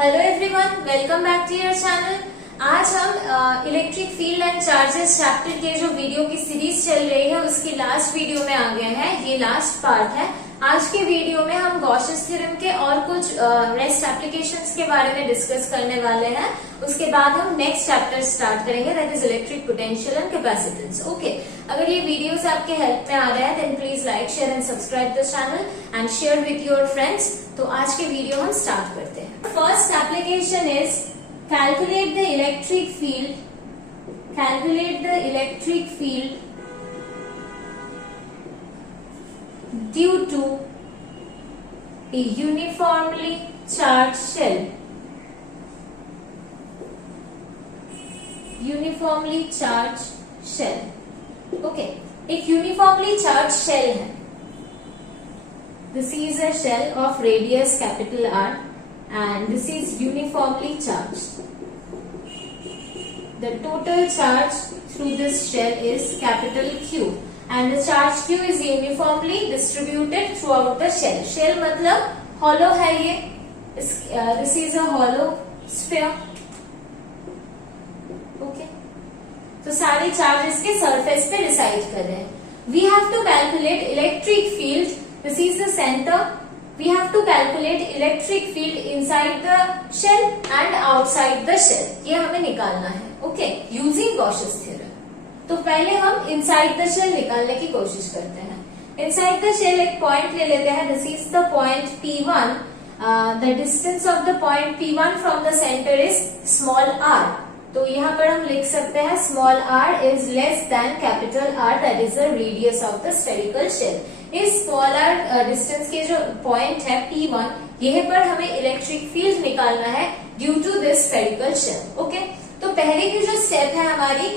Hello everyone, welcome back to your channel. आज हम electric field and charges chapter के जो वीडियो की सीरीज चल रही है उसकी लास्ट वीडियो में आ गए हैं। ये लास्ट पार्ट है। आज के वीडियो में हम गॉसेस थ्योरम के और कुछ रेस्ट एप्लीकेशंस के बारे में डिस्कस करने वाले हैं। उसके बाद हम नेक्स्ट चैप्टर स्टार्ट करेंगे, that is electric potential and capacitance. Okay, अगर ये वीडियोस आपके हेल्प में आ रहे हैं then please like, share and subscribe the channel and share with your friends. तो आज के वीडियो हम स्टार्ट करते हैं। First application is calculate the electric field due to a uniformly charged shell. Uniformly charge shell. Okay, एक uniformly charge shell है। This is a shell of radius capital R and this is uniformly charged. The total charge through this shell is capital Q and the charge Q is uniformly distributed throughout the shell. Shell मतलब hollow है ये। This is a hollow sphere. Okay. तो सारे charges के surface पे reside कर रहे हैं। We have to calculate electric field. This is the center. We have to calculate electric field inside the shell and outside the shell. ये हमें निकालना है। Okay, using Gauss's theorem. तो पहले हम inside the shell निकालने की कोशिश करते हैं। Inside the shell एक पॉइंट ले लेते हैं। This is the point P1. The distance of the point P1 from the center is small r. तो यहाँ पर हम लिख सकते हैं small r is less than capital R, that is the radius of the spherical shell. इस small are distance के जो पॉइंट है P1, यहीं पर हमें इलेक्ट्रिक फील्ड निकालना है due to this spherical shell. Okay, तो पहले की जो स्टेप है हमारी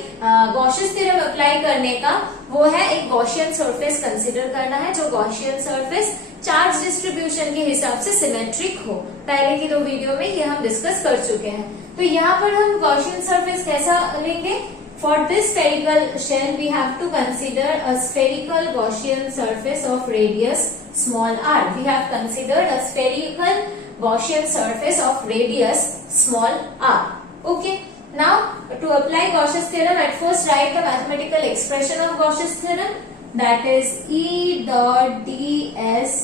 गॉसियन थ्योरम अप्लाई करने का, वो है एक गॉसियन सरफेस कंसीडर करना है, जो गॉसियन सरफेस चार्ज डिस्ट्रीब्यूशन के हिसाब से सिमेट्रिक हो। पहले की दो वीडियो में ये हम डिस्कस कर चुके हैं। तो यहाँ पर हम गॉसियन सरफेस कैसा लेंगे? For this spherical shell, we have to consider a spherical Gaussian surface of radius small r. We have considered a spherical Gaussian surface of radius small r. Okay. Now, to apply Gauss's theorem, at first write the mathematical expression of Gauss's theorem. That is E dot ds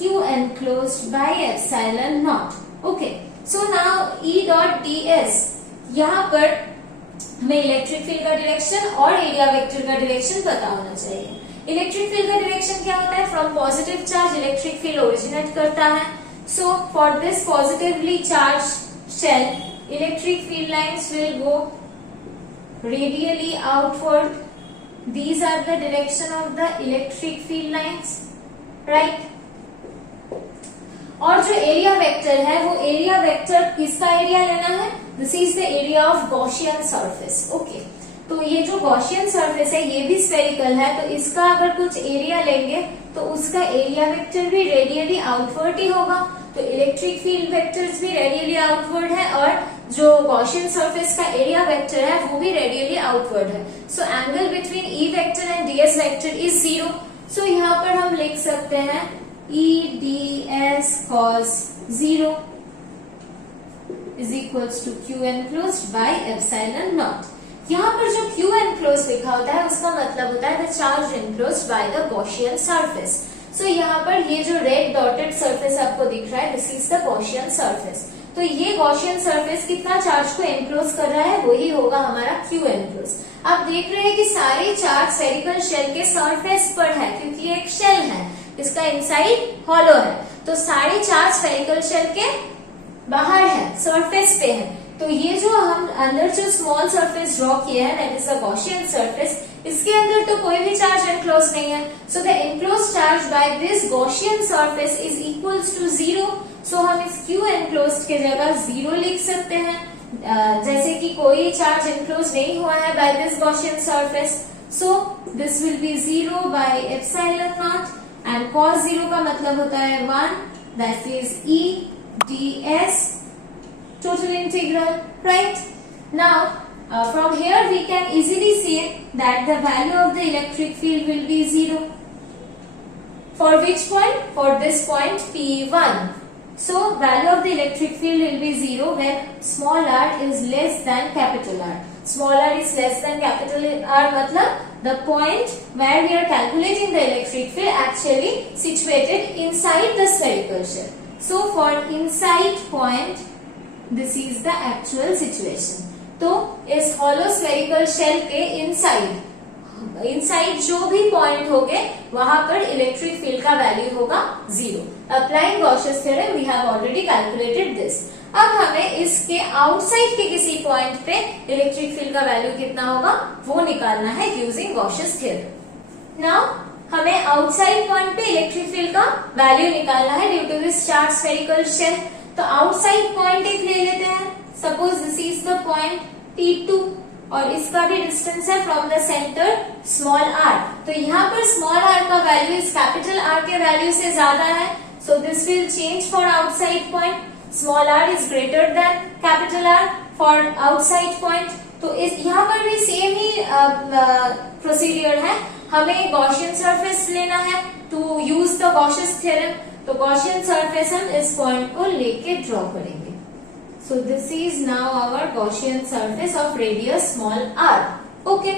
q enclosed by epsilon naught. Okay. So now E dot ds, यहाँ पर हमें electric field का direction और area vector का direction पता होना चाहिए। Electric field का डायरेक्शन क्या होता है? From positive charge electric field originate करता है। So for this positively charge shell, electric field lines will go radially outward. These are the direction of the electric field lines, right. और जो area vector है, वो area vector किसका area लेना है? This is the area of Gaussian surface. Okay, तो ये जो गॉसियन सरफेस है ये भी स्फेरिकल है, तो इसका अगर कुछ एरिया लेंगे तो उसका एरिया वेक्टर भी रेडियली आउटवर्ड ही होगा। तो इलेक्ट्रिक फील्ड वेक्टर्स भी रेडियली आउटवर्ड है और जो गॉसियन सरफेस का एरिया वेक्टर है वो भी रेडियली आउटवर्ड है। So angle between E vector and DS vector is 0। सो यहाँ पर हम लिख सकते हैं E ds cos 0 is equals to Q enclosed by epsilon naught. यहाँ पर जो Q enclosed लिखा होता है उसका मतलब होता है the charge enclosed by the Gaussian surface. So यहाँ पर ये जो रेड डॉटेड सरफेस आपको दिख रहा है, this is the Gaussian surface. तो ये Gaussian surface कितना चार्ज को एनक्लोज कर रहा है? वही होगा हमारा Q enclosed. आप देख रहे हैं कि सारे चार्ज स्फेरिकल शेल के सरफेस पर है, क्योंकि ये एक शेल है, इसका इनसाइड हॉलो है। तो सारे चार्ज स्फेरिकल शेल के बाहर है, सरफेस पे है। तो ये जो हम अंदर जो स्मॉल सरफेस ड्रॉ किया है, that is a Gaussian surface, इसके अंदर तो कोई भी चार्ज एनक्लोज नहीं है। So the enclose charge by this Gaussian surface is equals to 0। सो हम इस Q एनक्लोज के जगह 0 लिख सकते हैं, जैसे कि कोई चार्ज एनक्लोज नहीं हुआ है by this Gaussian surface. So this will be 0 by epsilon naught and cos 0 का मतलब होता है 1, that is E ds total integral, right? Now from here we can easily see that the value of the electric field will be 0. For which point? For this point P1. So value of the electric field will be 0 when small r is less than capital R. Small r is less than capital R मतलब the point where we are calculating the electric field actually situated inside the spherical shell. So for inside point, this is the actual situation. तो इस hollow spherical shell के inside जो भी point होंगे वहां पर electric field का value होगा 0. Applying Gauss's theorem we have already calculated this. अब हमें इसके आउटसाइड के किसी पॉइंट पे इलेक्ट्रिक फील्ड का वैल्यू कितना होगा वो निकालना है यूजिंग गॉसियस थ्योरम. नाउ हमें आउटसाइड पॉइंट पे इलेक्ट्रिक फील्ड का वैल्यू निकालना है due to this charge spherical shell. तो आउटसाइड पॉइंट एक ले लेते हैं. Suppose this is the point P2 और इसका भी डिस्टेंस है from the centre small r. तो यहाँ पर स्मॉल r का वैल्यू इस कैपिटल R के वैल्यू से ज्यादा है. So this will change for outside point. Small r is greater than capital R for outside point. तो इस यहाँ पर भी सेम ही प्रोसीडियर है. हमें गॉसियन सरफेस लेना है टू यूज द गॉसियस थ्योरम. तो गॉसियन सरफेस हम इस पॉइंट को लेके ड्रॉ करेंगे. So this is now our Gaussian surface of radius small r. Okay.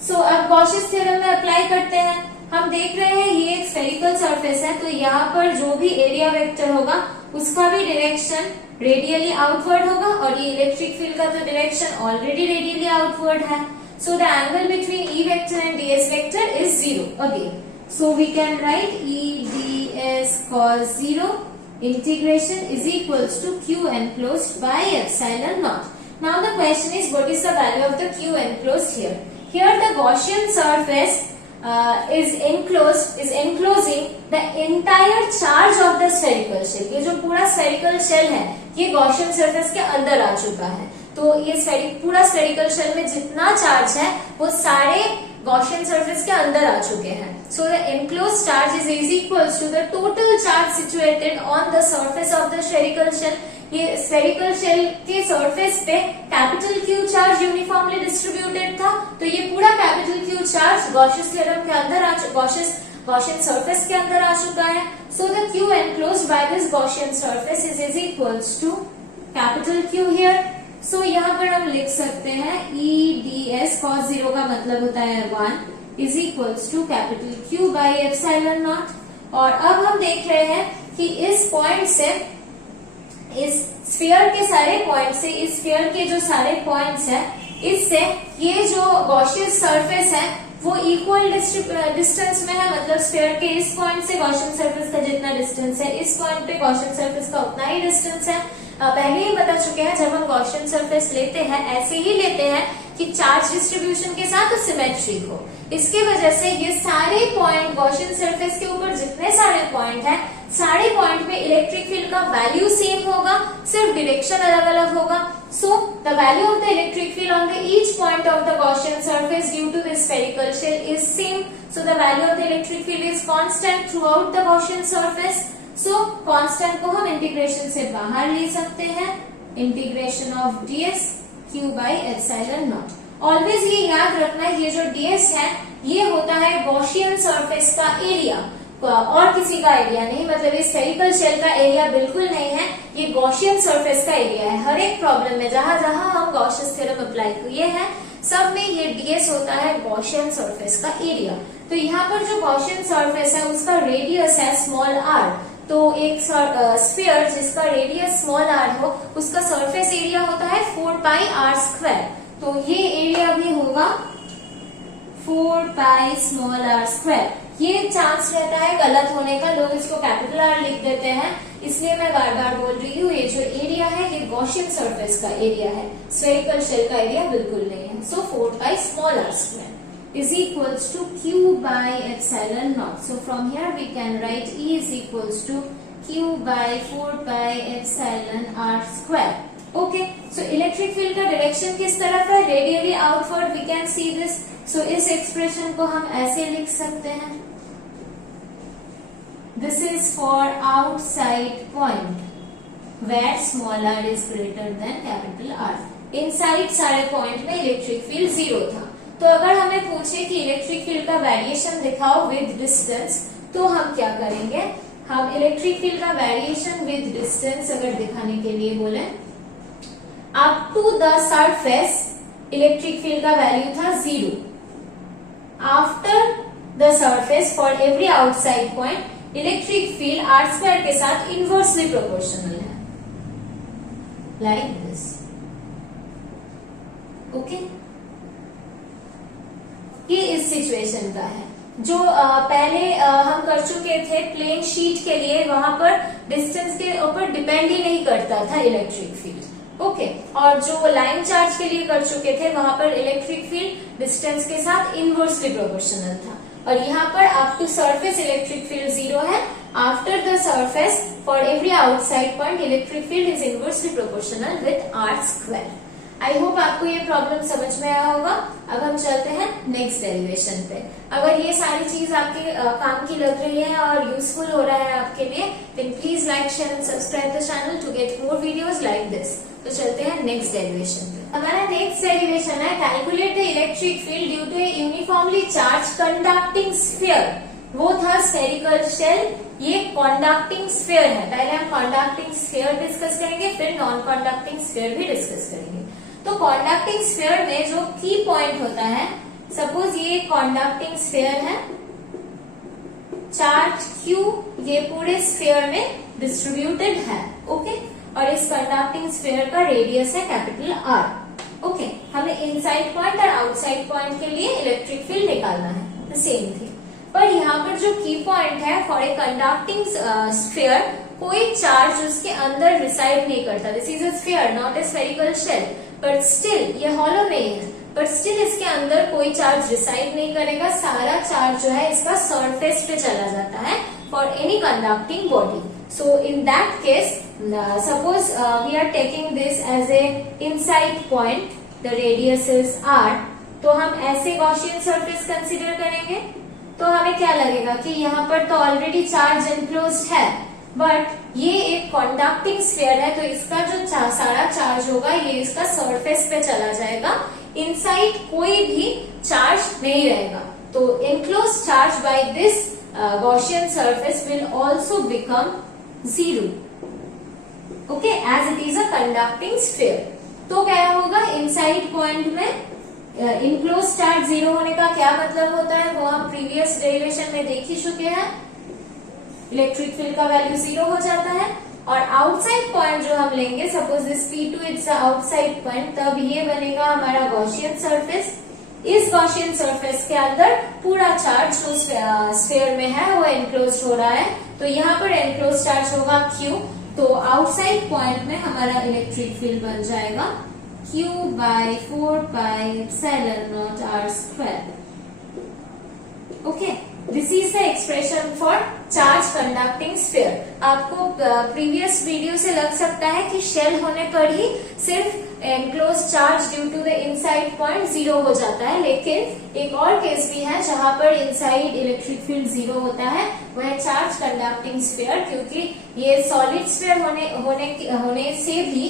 So अब Gaussian theorem में अप्लाई करते हैं. हम देख रहे हैं ये एक spherical surface है, तो यहाँ पर जो भी एरिया वेक्टर होगा उसका भी डायरेक्शन रेडियली आउटवर्ड होगा और ये इलेक्ट्रिक फील्ड का तो डायरेक्शन ऑलरेडी रेडियली आउटवर्ड है. So the angle between E vector and ds vector is 0 again. So we can write E ds cos 0 integration is equals to q enclosed by epsilon naught. Now the question is, what is the value of the q enclosed here? Here the Gaussian surface is enclosing the entire charge of the spherical shell. ये जो पूरा spherical shell है ये Gaussian surface के अंदर आ चुका है. तो ये पूरा spherical shell में जितना चार्ज है वो सारे Gaussian surface के अंदर आ चुके हैं. So the enclosed charge is equals to the total charge situated on the surface of the spherical shell. ये spherical shell के surface पे capital Q charge uniformly distributed था. तो ये पूरा capital Q charge Gaussian theorem के अंदर Gaussian surface के अंदर आ चुका है. So the Q enclosed by this Gaussian surface is equals to capital Q here. So यहाँ पर हम लिख सकते हैं E ds cos 0 का मतलब होता है 1 is equals to capital Q by epsilon naught. और अब हम देख रहे हैं कि इस पॉइंट से इस स्फीयर के सारे पॉइंट से इस स्फीयर के जो सारे पॉइंट्स है इससे ये जो गॉसियन सरफेस है वो इक्वल डिस्टेंस में है. मतलब स्फीयर के इस पॉइंट से गॉसियन सरफेस का जितना डिस्टेंस है इस पॉइंट पे गॉसियन सरफेस का उतना ही डिस्टेंस है. पहले ही बता चुके हैं जब हम गॉसियन सरफेस लेते हैं ऐसे ही लेते हैं कि चार्ज डिस्ट्रीब्यूशन के साथ सिमेट्रिक हो. इसके वजह से ये सारे पॉइंट गॉसियन सरफेस के ऊपर जितने सारे पॉइंट हैं सारे पॉइंट में इलेक्ट्रिक फील्ड का वैल्यू सेम होगा, सिर्फ डायरेक्शन अलग अलग होगा. So the value of the electric field on the each point of the Gaussian surface due to the spherical shell is same. So the value of the electric field is constant throughout the Gaussian surface. So constant को हम integration से बाहर ले सकते हैं. Integration of ds q by epsilon naught. Always ये याद रखना है ये जो ds है ये होता है गॉसियन सरफेस का एरिया और किसी का एरिया नहीं. मतलब ये स्फेरिकल शेल का एरिया बिल्कुल नहीं है, ये गॉसियन सरफेस का एरिया है. हर एक प्रॉब्लम में जहां जहां हम गॉसियन थ्योरम अप्लाई किए हैं सब में ये ds होता है गॉसियन सरफेस का एरिया. तो यहाँ पर जो गॉसियन सरफेस है उसका रेडियस है स्मॉल r. तो एक स्फीयर जिसका रेडियस स्मॉल r हो उसका सरफेस एरिया होता है 4 पाई r स्क्वायर. तो ये एरिया भी होगा 4 पाई स्मॉल r स्क्वायर. ये चांस रहता है गलत होने का, लोग इसको कैपिटल R लिख देते हैं, इसलिए मैं बार बार बोल रही हूँ ये जो एरिया है ये गॉसियन सरफेस का एरिया है, स्फेरिकल शेल का एरिया बिल्कुल नहीं है. सो 4 pi small r square is equals to q by epsilon naught. So from here we can write E is equals to q by 4 pi epsilon r square. Okay, so electric field का direction किस तरफ है? Radially outward. We can see this. So इस expression को हम ऐसे लिख सकते हैं. This is for outside point where small r is greater than capital R. Inside सारे पॉइंट में इलेक्ट्रिक फील्ड 0 था. तो अगर हमें पूछे कि इलेक्ट्रिक फील्ड का वेरिएशन दिखाओ विद डिस्टेंस तो हम क्या करेंगे? हम इलेक्ट्रिक फील्ड का वेरिएशन विद डिस्टेंस अगर दिखाने के लिए बोले, up to the surface electric field का वैल्यू था 0। After the surface for every outside point electric field r² के साथ इनवर्सली प्रोपोर्शनल है, लाइक दिस। ओके, ये इस सिचुएशन का है। जो पहले हम कर चुके थे प्लेन शीट के लिए, वहां पर डिस्टेंस के ऊपर डिपेंड ही नहीं करता था इलेक्ट्रिक फील्ड। ओके, और जो लाइन चार्ज के लिए कर चुके थे वहां पर इलेक्ट्रिक फील्ड डिस्टेंस के साथ इनवर्सली प्रोपोर्शनल था। और यहाँ पर up to surface electric field 0 है, after the surface for every outside point electric field is inversely proportional with r²। I hope आपको ये प्रॉब्लम समझ में आया होगा। अब हम चलते हैं नेक्स्ट डेरिवेशन पे। अगर ये सारी चीज आपके काम की लग रही है और यूजफुल हो रहा है आपके लिए, then please like, share and subscribe the channel to get more videos like this. तो चलते हैं नेक्स्ट डेरिवेशन पे। हमारा नेक्स्ट डेरिवेशन है calculate the electric field due to a uniformly charge conducting sphere. वो था स्फेरिकल शेल, ये conducting sphere है। पहले हम कंडक्टिंग स्फीयर डिस्कस करेंगे, फिर नॉन कंडक्टिंग स्फीयर भी डिस्कस करेंगे। तो कंडक्टिंग स्फीयर में जो की पॉइंट होता है, सपोज ये कंडक्टिंग स्फीयर है, चार्ज Q ये पूरे स्फीयर में डिस्ट्रीब्यूटेड है। ओके, और इस कंडक्टिंग स्फीयर का रेडियस है कैपिटल R। ओके, हमें इनसाइड पॉइंट और आउटसाइड पॉइंट के लिए इलेक्ट्रिक फील्ड निकालना है, सेम थी। पर यहाँ पर जो की पॉइंट है फॉर ए कंडक्टिंग स्फीयर, कोई चार्ज उसके अंदर रिसाइड नहीं करता। This is a sphere, not a spherical shell, but still ये हॉलो नहीं है, बट स्टिल इसके अंदर कोई चार्ज रिसाइड नहीं करेगा। सारा चार्ज जो है इसका सरफेस पे चला जाता है for any conducting body. So in that case suppose we are taking this as a inside point, the radius is r। तो हम ऐसे गॉसियन सरफेस कंसिडर करेंगे, तो हमें क्या लगेगा कि यहाँ पर तो ऑलरेडी चार्ज एनक्लोज्ड है, बट ये एक कंडक्टिंग स्फीयर है, तो इसका जो सारा चार्ज होगा ये इसका सरफेस पे चला जाएगा, इनसाइड कोई भी चार्ज नहीं रहेगा। तो enclose charge by this Gaussian surface will also become 0, okay, as it is a conducting sphere. तो क्या होगा, इनसाइड पॉइंट में इनक्लोज चार्ज 0 होने का क्या मतलब होता है, वो हम प्रीवियस डेरिवेशन में देख ही चुके हैं। इलेक्ट्रिक फील्ड का वैल्यू 0 हो जाता है। और आउटसाइड पॉइंट जो हम लेंगे, suppose this P2 it's outside point, तब ये बनेगा हमारा गॉसियन सरफेस। इस गॉसियन सरफेस के अंदर पूरा चार्ज जो स्फीयर में है वो एनक्लोज हो रहा है, तो यहाँ पर एनक्लोज चार्ज होगा Q। तो आउटसाइड पॉइंट में हमारा इलेक्ट्रिक फील्ड बन जाएगा Q/4πε0 r²। Okay, this is the expression for charge conducting sphere. आपको प्रीवियस वीडियो से लग सकता है कि शेल होने पर ही सिर्फ enclose charge due to the inside point 0 हो जाता है, लेकिन एक और केस भी है जहां पर इनसाइड इलेक्ट्रिक फील्ड 0 होता है, वह चार्ज कंडक्टिंग स्फीयर, क्योंकि ये सॉलिड स्फीयर होने से भी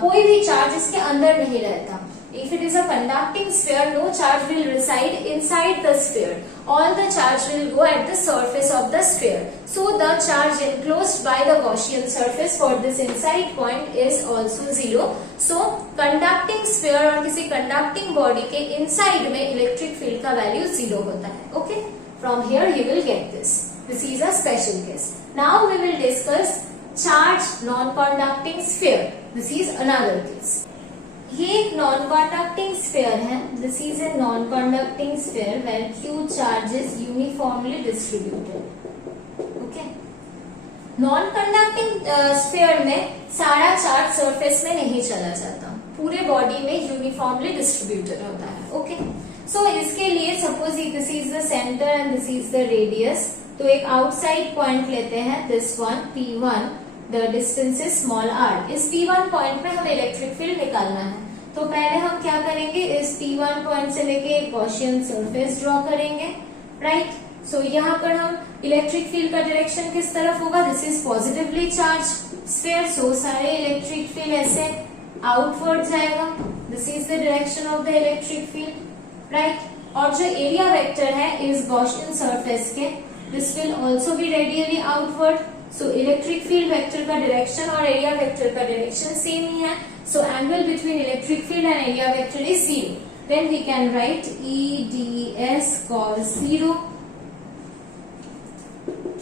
कोई भी चार्ज इसके अंदर नहीं रहता। If it is a conducting sphere, no charge will reside inside the sphere. All the charge will go at the surface of the sphere. So the charge enclosed by the Gaussian surface for this inside point is also 0. So conducting sphere और किसी conducting body के inside में electric field का value 0 होता है. Okay? From here you will get this. This is a special case. Now we will discuss charged non-conducting sphere. This is another case. ये एक non conducting sphere है। This is a non conducting sphere where Q charge is uniformly distributed. Okay, non conducting sphere में सारा charge surface में नहीं चला जाता, पूरे बॉडी में यूनिफॉर्मली डिस्ट्रीब्यूटेड होता है। ओके, सो इसके लिए suppose this is the centre and this is the radius. तो एक आउटसाइड पॉइंट लेते हैं, this one P1, the distance is small r। इस P1 पॉइंट में हमें इलेक्ट्रिक फील्ड निकालना है। तो पहले हम क्या करेंगे, इस P1 पॉइंट से लेके एक गॉसियन सरफेस ड्रॉ करेंगे, राइट। सो यहाँ पर हम इलेक्ट्रिक फील्ड का डायरेक्शन किस तरफ होगा, this is positively charge sphere, so सारे इलेक्ट्रिक फील्ड ऐसे आउटवर्ड जाएगा। This is the direction of the electric field, right. और जो एरिया वेक्टर है इस गॉसियन सरफेस के, this will also be radially outward. So electric field vector का direction और एरिया वेक्टर का डायरेक्शन सेम ही है. So angle between electric field and area vector is 0. Then we can write EDS cos 0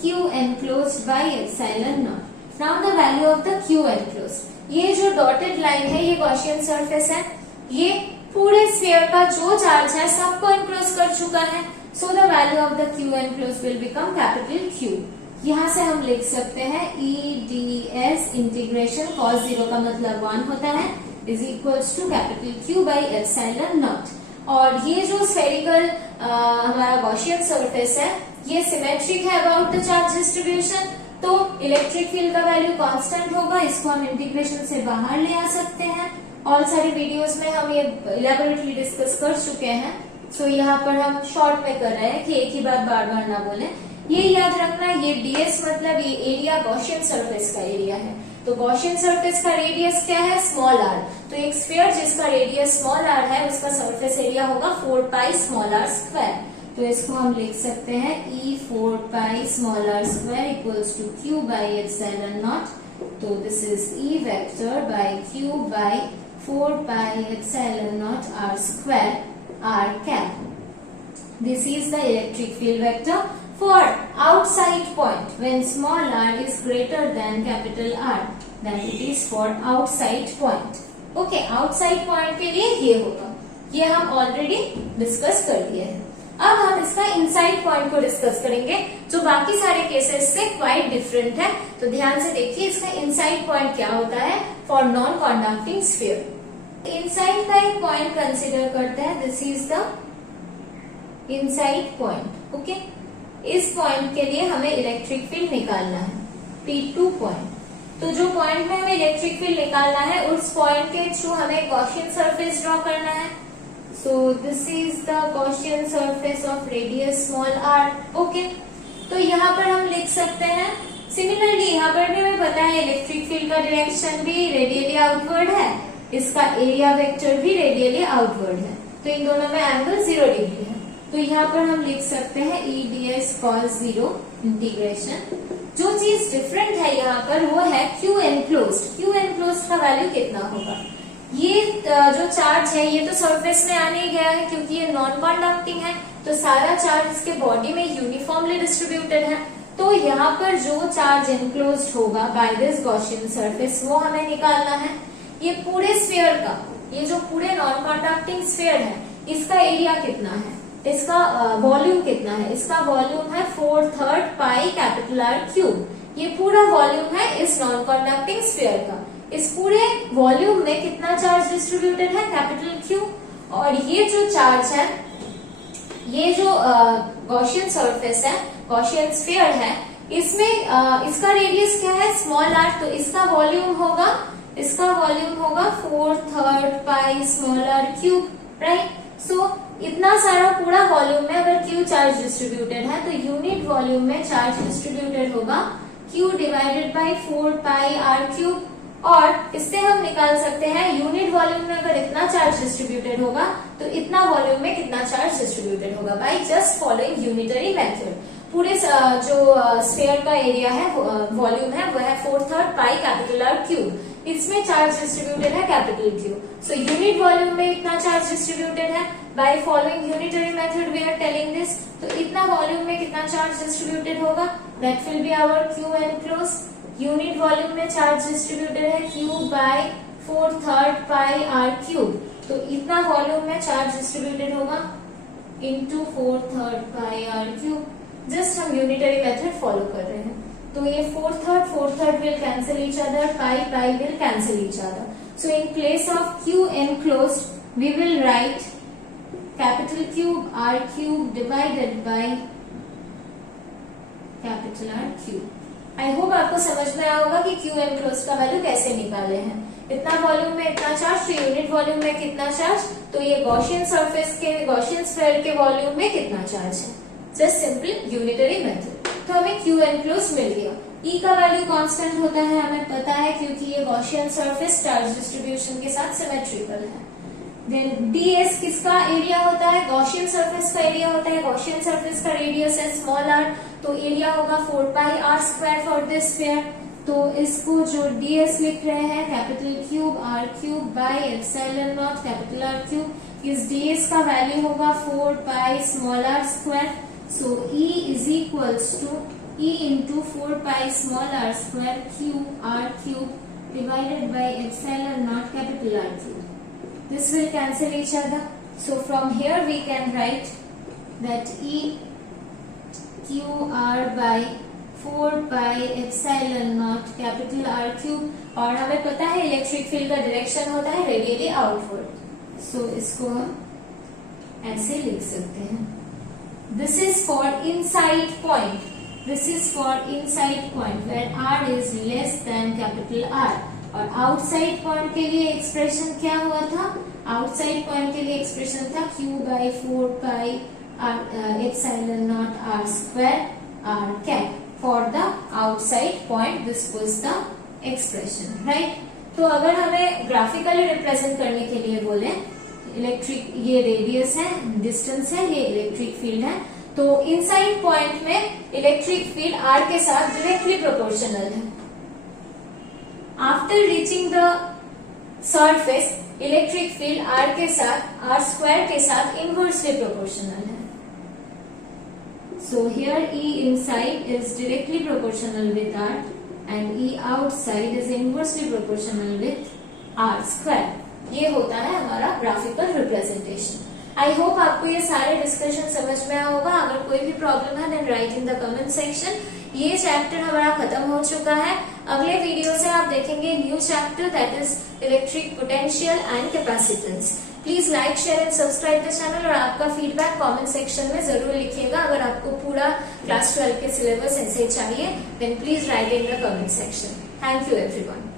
Q enclosed by epsilon naught. Now the value of the Q enclosed. ये जो dotted line है ये Gaussian surface है. ये पूरे sphere का जो charge है सबको एनक्लोज कर चुका है. So the value of the Q enclosed will become capital Q. यहाँ से हम लिख सकते हैं EDS इंटीग्रेशन cos 0 का मतलब 1 होता है is equals to capital Q by epsilon naught. और ये जो स्फेरिकल हमारा गॉसियन सरफेस है ये सिमेट्रिक है अबाउट द चार्ज डिस्ट्रीब्यूशन. तो इलेक्ट्रिक फील्ड का वैल्यू कांस्टेंट होगा. इसको हम इंटीग्रेशन से बाहर ले आ सकते हैं. और सारे वीडियोस में हम ये इलेबोरेटली डिस्कस कर चुके हैं. सो यहाँ पर हम शॉर्ट में कर रहे हैं कि एक ही बात बार बार ना बोले. ये याद रखना ये ds मतलब ये एरिया गॉसियन सरफेस का एरिया है. तो गॉसियन सरफेस का रेडियस क्या है स्मॉल r. तो एक स्फीयर जिसका रेडियस स्मॉल r है उसका सरफेस एरिया होगा 4 पाई स्मॉल r स्क्वायर. तो इसको हम लिख सकते हैं E 4 pi small r square equals to Q by epsilon naught. तो this is E vector by Q by 4 pi epsilon naught r square r cap. This is the electric field vector for outside point when small r is greater than capital R. Then it is for outside point. Okay, outside point के लिए ये होगा. ये हम already discuss कर दिए हैं. अब हम इसका इनसाइड पॉइंट को डिस्कस करेंगे जो बाकी सारे केसेस से क्वाइट डिफरेंट है. तो ध्यान से देखिए इसका इनसाइड पॉइंट क्या होता है for non conducting sphere. Inside का एक पॉइंट कंसिडर करते हैं. This is the inside point. Okay, इस पॉइंट के लिए हमें इलेक्ट्रिक फील्ड निकालना है P2 पॉइंट. तो जो पॉइंट में हमें इलेक्ट्रिक फील्ड निकालना है उस पॉइंट के थ्रू हमें गॉसियन सरफेस ड्रॉ करना है. So this is the Gaussian surface of radius small r. Okay. तो यहाँ पर हम लिख सकते हैं सिमिलरली यहाँ पर भी हमें पता है इलेक्ट्रिक फील्ड का डायरेक्शन भी रेडियली आउटवर्ड है. इसका एरिया वेक्टर भी रेडियली आउटवर्ड है. तो इन दोनों में एंगल 0 डिग्री है. तो यहाँ पर हम लिख सकते हैं EDS cos 0 इंटीग्रेशन. जो चीज डिफरेंट है यहाँ पर वो है Q enclosed. Q enclosed का वैल्यू कितना होगा. ये जो चार्ज है ये तो सरफेस में आने गया है क्योंकि ये नॉन कंडक्टिंग है. तो सारा चार्ज इसके बॉडी में यूनिफॉर्मली डिस्ट्रीब्यूटेड है. तो यहाँ पर जो चार्ज एनक्लोज्ड होगा बाय दिस गॉसियन सरफेस वो हमें निकालना है. ये पूरे स्फीयर का ये जो पूरे नॉन कंडक्टिंग स्फीयर है इसका एरिया कितना है, इसका वॉल्यूम कितना है. इसका वॉल्यूम है 4/3 पाई कैपिटल R क्यूब. ये पूरा वॉल्यूम है इस नॉन कंडक्टिंग स्फीयर का. इस पूरे वॉल्यूम में कितना चार्ज डिस्ट्रीब्यूटेड है कैपिटल Q. और ये जो चार्ज है ये जो गॉसियन सरफेस है गॉसियन स्फीयर है इसमें इसका रेडियस क्या है स्मॉल r. तो इसका वॉल्यूम होगा 4/3 pi small r cube. Right. So इतना सारा पूरा वॉल्यूम में अगर Q चार्ज डिस्ट्रीब्यूटेड है तो यूनिट वॉल्यूम में चार्ज डिस्ट्रीब्यूटेड होगा Q divided by 4 pi r cube. और इससे हम निकाल सकते हैं यूनिट वॉल्यूम में अगर इतना चार्ज डिस्ट्रीब्यूटेड होगा तो इतना वॉल्यूम में कितना चार्ज डिस्ट्रीब्यूटेड होगा by just following unitary method. पूरे जो स्फीयर का एरिया है वॉल्यूम है वो है 4/3 पाई कैपिटल R क्यूब. इसमें चार्ज डिस्ट्रीब्यूटेड है capital Q. So unit volume में इतना चार्ज डिस्ट्रीब्यूटेड है by following unitary method we are telling this. तो इतना वॉल्यूम में कितना चार्ज डिस्ट्रीब्यूटेड होगा that will be our Q enclosed. Unit volume में चार्ज डिस्ट्रीब्यूटेड है Q by 4/3 pi R cube. तो इतना वॉल्यूम में चार्ज डिस्ट्रीब्यूटेड होगा into 4/3 pi R cube. Just हम यूनिटरी मेथड फॉलो कर रहे हैं. तो ये 4/3 will cancel each other, pi will cancel each other. So in place of Q enclosed we will write capital cube R cube divided by capital R cube. I hope आपको समझ में आया होगा कि Q enclosed का value कैसे निकाले हैं. इतना वॉल्यूम में इतना चार्ज तो यूनिट वॉल्यूम में कितना चार्ज. तो ये गॉसियन सरफेस के गॉसियन स्फीयर के वॉल्यूम में कितना चार्ज है. Just simple unitary method. तो हमें Q enclosed मिल गया. E का वैल्यू कांस्टेंट होता है हमें पता है क्योंकि ये गॉसियन सरफेस चार्ज डिस्ट्रीब्यूशन के साथ सिमेट्रिकल है. देन ds किसका एरिया होता है गॉसियन सरफेस का एरिया होता है. गॉसियन सरफेस का रेडियस है स्मॉल r. तो एरिया होगा 4 pi R square for this sphere. तो इसको जो ds लिख रहे हैं capital cube R cube by epsilon naught capital R cube, इस ds का वैल्यू होगा 4 pi small R square. So E is equals to E into 4 pi small R square cube R cube divided by epsilon naught capital R cube. This will cancel each other. So from here we can write that E Q R by 4 pi epsilon naught capital R cube, और हमें पता है electric field का direction होता है radially outward. सो इसको हम ऐसे लिख सकते हैं, this is for inside point, this is for inside point where R is less than capital R। और आउटसाइड पॉइंट के लिए एक्सप्रेशन क्या हुआ था, आउटसाइड पॉइंट के लिए एक्सप्रेशन था Q by 4 pi epsilon naught R square R cap for the outside point. This was the expression, right? तो अगर हमें ग्राफिकली रिप्रेजेंट करने के लिए बोले, इलेक्ट्रिक ये रेडियस है, डिस्टेंस है, ये इलेक्ट्रिक फील्ड है, तो इनसाइड पॉइंट में इलेक्ट्रिक फील्ड R के साथ डायरेक्टली प्रोपोर्शनल है। After reaching the surface electric field R के साथ R स्क्वायर के साथ इनवर्सली प्रोपोर्शनल है। So here E inside is directly proportional with R and E outside is inversely proportional with R square. ये होता है हमारा ग्राफिकल रिप्रेजेंटेशन। आई hope आपको ये सारे डिस्कशन समझ में आया होगा। अगर कोई भी प्रॉब्लम है then write in the comment section. ये चैप्टर हमारा खत्म हो चुका है। अगले वीडियो से आप देखेंगे new chapter that is electric potential and capacitance. Please like share and subscribe the channel और आपका फीडबैक कमेंट सेक्शन में जरूर लिखिएगा। अगर आपको पूरा क्लास 12 के सिलेबस ऐसे चाहिए then please write in the comment section. Thank you everyone.